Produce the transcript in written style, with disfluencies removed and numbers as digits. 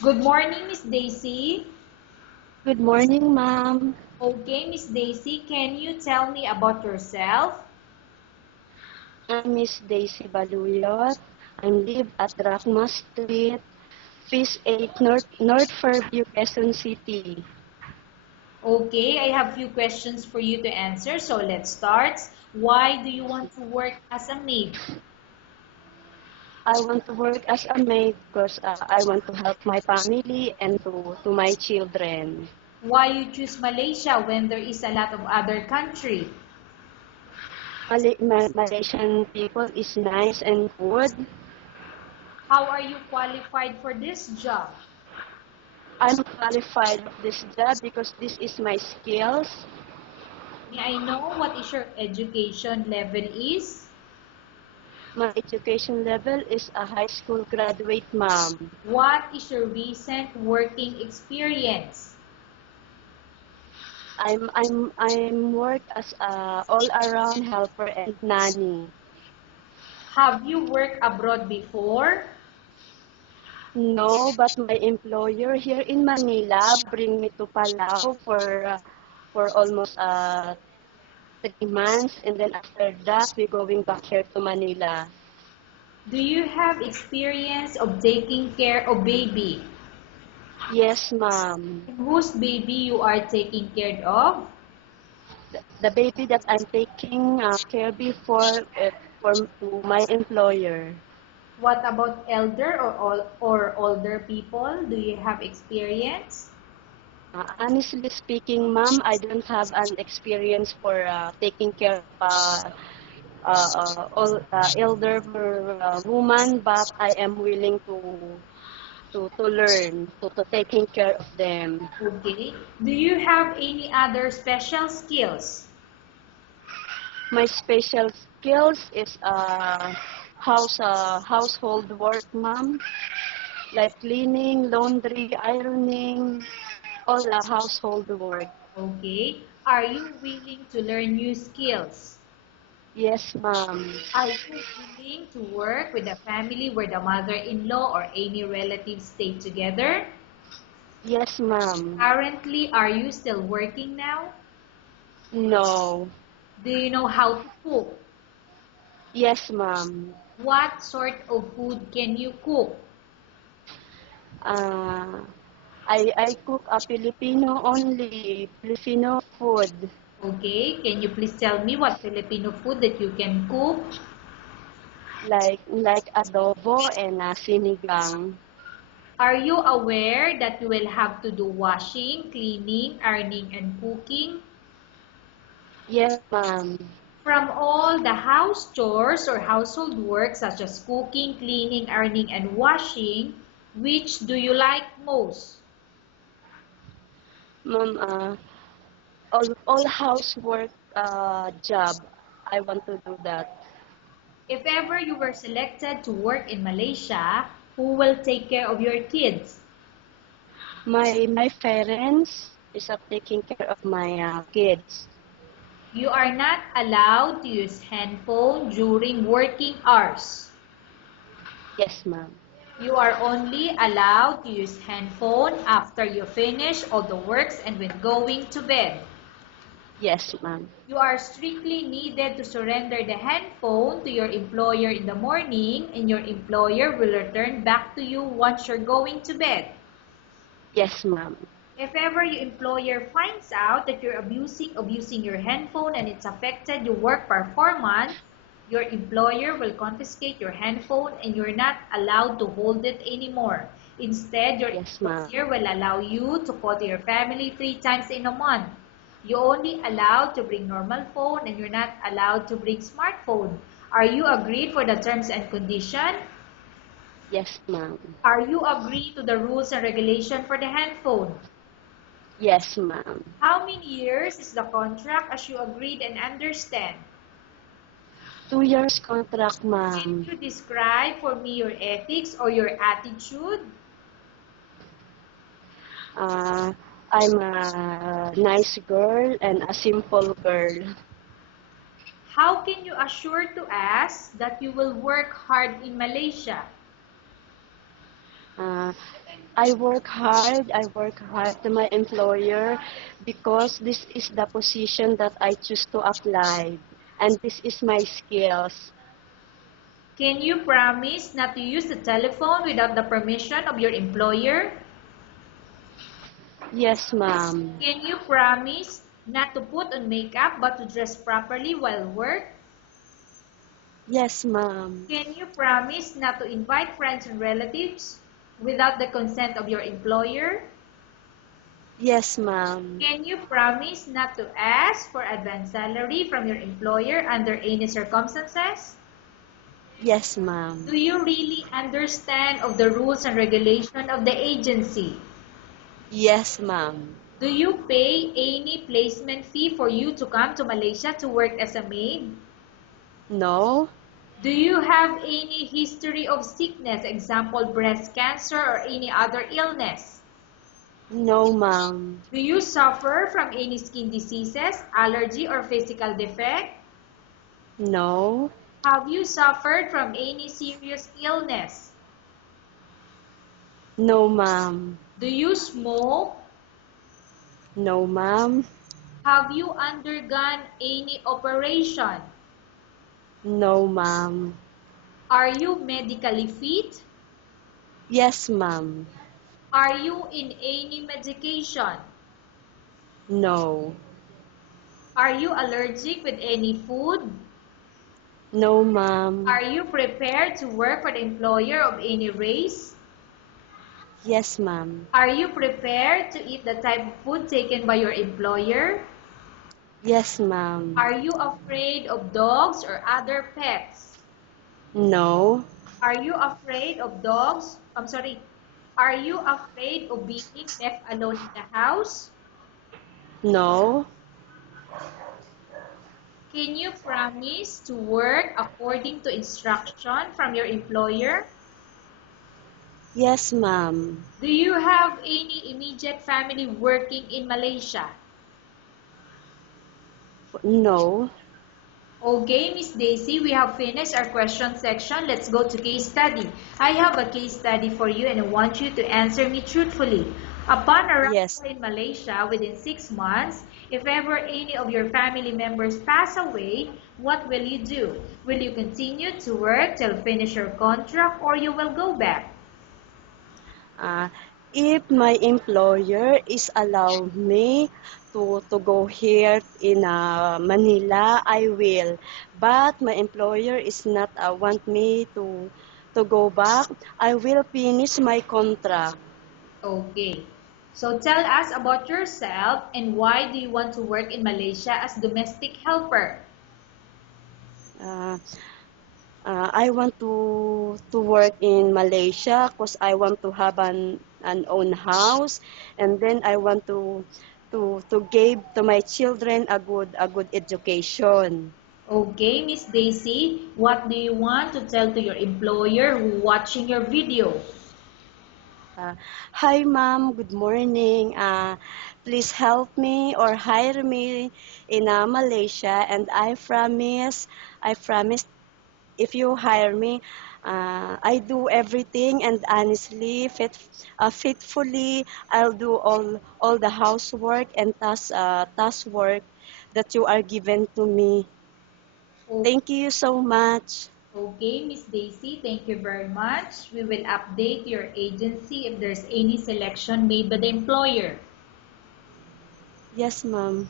Good morning, Miss Daisy. Good morning, ma'am. Okay, Miss Daisy, can you tell me about yourself? I'm Miss Daisy Baluyot. I live at Drachma Street, Phase 8, North Fairview, Quezon City. Okay, I have few questions for you to answer, so let's start. Why do you want to work as a maid? I want to work as a maid because I want to help my family and to my children. Why you choose Malaysia when there is a lot of other country? Malaysian people is nice and good. How are you qualified for this job? I'm qualified of this job because this is my skills. May I know what is your education level is? My education level is a high school graduate, ma'am. What is your recent working experience? I'm work as a all-around helper and nanny. Have you worked abroad before? No, but my employer here in Manila bring me to Palau for almost 3 months, and then after that we going back here to Manila. Do you have experience of taking care of baby? Yes, ma'am. Whose baby you are taking care of? The baby that I'm taking care before for to my employer. What about elder or older people? Do you have experience? Honestly speaking, ma'am, I don't have an experience for taking care of all elder woman, but I am willing to learn to taking care of them. Okay. Do you have any other special skills? My special skills is household work, ma'am, like cleaning, laundry, ironing, all household work. Okay. Are you willing to learn new skills? Yes, ma'am. Are you willing to work with a family where the mother-in-law or any relatives stay together? Yes, ma'am. Currently, are you still working now? No. Do you know how to cook? Yes, ma'am. What sort of food can you cook? Uh, I cook a Filipino only, Filipino food, Okay, can you please tell me what Filipino food that you can cook? like adobo and sinigang. Are you aware that you will have to do washing, cleaning, ironing, and cooking? Yes, ma'am. From all the house chores or household work such as cooking, cleaning, ironing, and washing, which do you like most? Ma'am, all housework job, I want to do that. If ever you were selected to work in Malaysia, who will take care of your kids? My parents is taking care of my kids. You are not allowed to use handphone during working hours. Yes, ma'am. You are only allowed to use handphone after you finish all the works and when going to bed. Yes, ma'am. You are strictly needed to surrender the handphone to your employer in the morning and your employer will return back to you once you're going to bed. Yes, ma'am. If ever your employer finds out that you're abusing your handphone and it's affected your work performance, your employer will confiscate your handphone and you're not allowed to hold it anymore. Instead, your Yes, ma'am. employer will allow you to call to your family 3 times in a month. You're only allowed to bring normal phone and you're not allowed to bring smartphone. Are you agreed for the terms and condition? Yes, ma'am. Are you agreed to the rules and regulation for the handphone? Yes, ma'am. How many years is the contract as you agreed and understand? 2 years contract, Can ma'am. you describe for me your ethics or your attitude? Uh, I'm a nice girl and a simple girl. How can you assure to us that you will work hard in Malaysia? Uh, I work hard to my employer because this is the position that I choose to apply, and this is my skills. Can you promise not to use the telephone without the permission of your employer? Yes, ma'am. Can you promise not to put on makeup but to dress properly while work? Yes, ma'am. Can you promise not to invite friends and relatives without the consent of your employer? Yes, ma'am. Can you promise not to ask for advance salary from your employer under any circumstances? Yes, ma'am. Do you really understand of the rules and regulation of the agency? Yes, ma'am. Do you pay any placement fee for you to come to Malaysia to work as a maid? No. Do you have any history of sickness, example breast cancer or any other illness? No, ma'am. Do you suffer from any skin diseases, allergy or physical defect? No. Have you suffered from any serious illness? No, ma'am. Do you smoke? No, ma'am. Have you undergone any operation? No, ma'am. Are you medically fit? Yes, ma'am. Are you in any medication? No. Are you allergic with any food? No, ma'am. Are you prepared to work for the employer of any race? Yes, ma'am. Are you prepared to eat the type of food taken by your employer? Yes, ma'am. Are you afraid of dogs or other pets? No. Are you afraid of dogs? I'm sorry. Are you afraid of being left alone in the house? No. Can you promise to work according to instruction from your employer? Yes, ma'am. Do you have any immediate family working in Malaysia? No. Okay, Miss Daisy, we have finished our question section. Let's go to case study. I have a case study for you and I want you to answer me truthfully. Upon Yes. arrival in Malaysia within 6 months, if ever any of your family members pass away, what will you do? Will you continue to work till finish your contract or you will go back? Uh, if my employer is allow me to go here in Manila, I will. But my employer is not want me to go back. I will finish my contract. Okay. So tell us about yourself and why do you want to work in Malaysia as domestic helper? Uh, I want to work in Malaysia because I want to have an own house, and then I want to give to my children a good education. Okay, Miss Daisy, what do you want to tell to your employer who watching your video? Uh, Hi, ma'am. Good morning. Please help me or hire me in Malaysia, and I promise if you hire me, I do everything and honestly, faithfully, I'll do all the housework and task work that you are given to me. Thank you so much. Okay, Miss Daisy, thank you very much. We will update your agency if there's any selection made by the employer. Yes, ma'am.